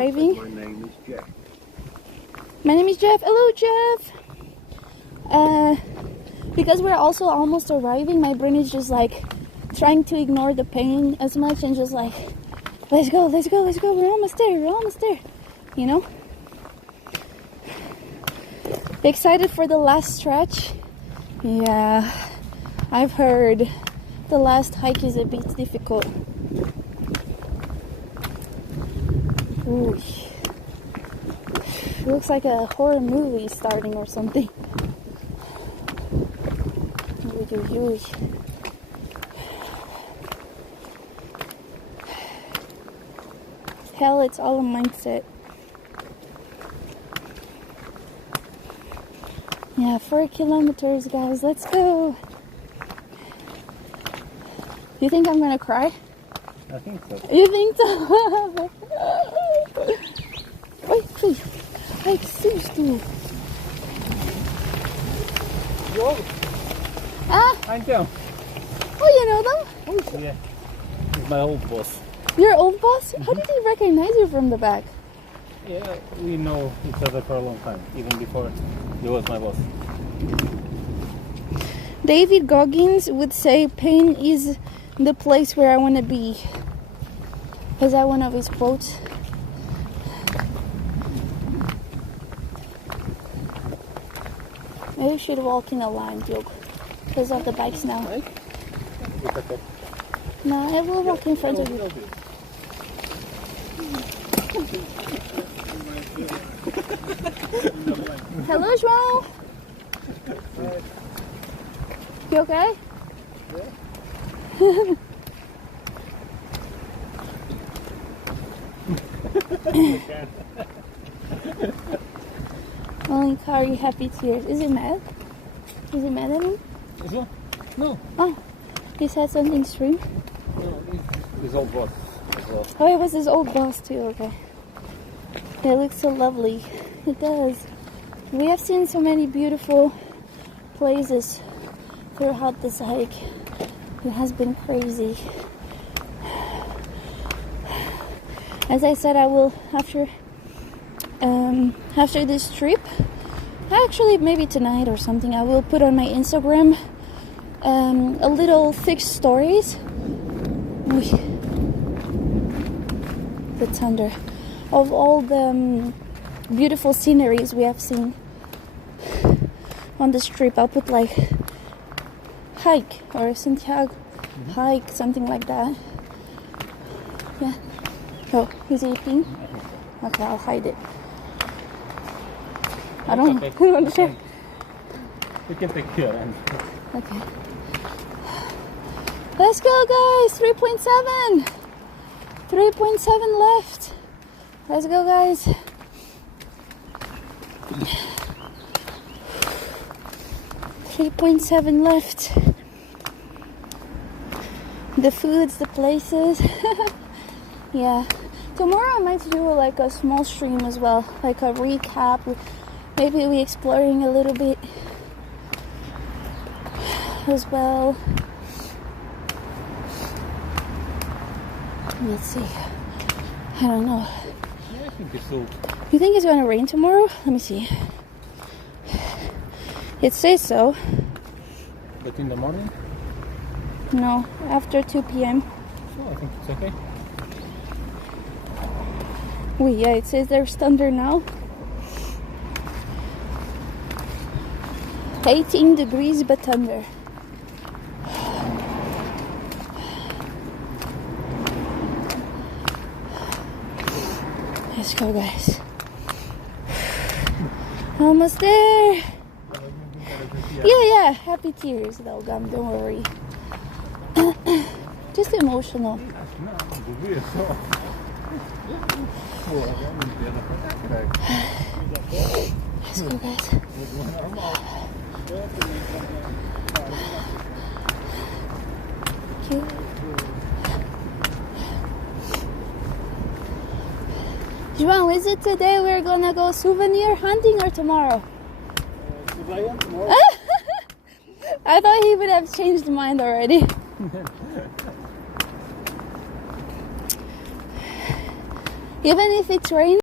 Driving. My name is Jeff. My name is Jeff. Hello, Jeff. Because we're also almost arriving, my brain is just like trying to ignore the pain as much and just like, let's go, let's go, let's go. We're almost there. We're almost there. You know? Excited for the last stretch? Yeah, I've heard the last hike is a bit difficult. Ooh. It looks like a horror movie starting or something. Hell, it's all a mindset. Yeah, 4 kilometers, guys. Let's go. You think I'm gonna cry? I think so. You think so? Oi, please. Ai, que susto! Ah! Então. Oh, you know them? Oh, yeah. He's my old boss. Your old boss? How did he recognize you from the back? Yeah, we know each other for a long time, even before he was my boss. David Goggins would say pain is the place where I want to be. Is that one of his quotes? Maybe we should walk in a line, joke. Because of the bikes now. No, I will walk in front of you. Hello, João. You okay? Yeah. Only Kari happy tears. Is it mad? Is it mad at me? This one? No. Oh, he said something strange. No, his old boss as well. Oh, it was his old boss too. Okay. It looks so lovely. It does. We have seen so many beautiful places throughout this hike. It has been crazy. As I said, I will after this trip, actually maybe tonight or something, I will put on my Instagram a little fixed stories. The thunder of all the beautiful sceneries we have seen on this trip. I'll put like hike or Santiago hike, something like that. Yeah. Oh, he's eating. Okay, I'll hide it. I don't want to share. We can take care. Okay. Let's go, guys. 3.7. 3.7 left. Let's go, guys. .7 left. The foods, the places. Yeah. Tomorrow I might do like a small stream as well, like a recap. Maybe we exploring a little bit as well. Let's see. I don't know. Yeah, I think it's so. You think it's gonna rain tomorrow? Let me see. It says so. But in the morning? No, after 2 p.m. So I think it's okay. Oh yeah, it says there's thunder now. 18 degrees but thunder. Let's go, guys. Almost there. Yeah, happy tears though, Gum, don't worry. Just emotional. Let's go, guys. Cute. João, is it today we're gonna go souvenir hunting or tomorrow? Tomorrow. I thought he would have changed his mind already. Even if it's raining.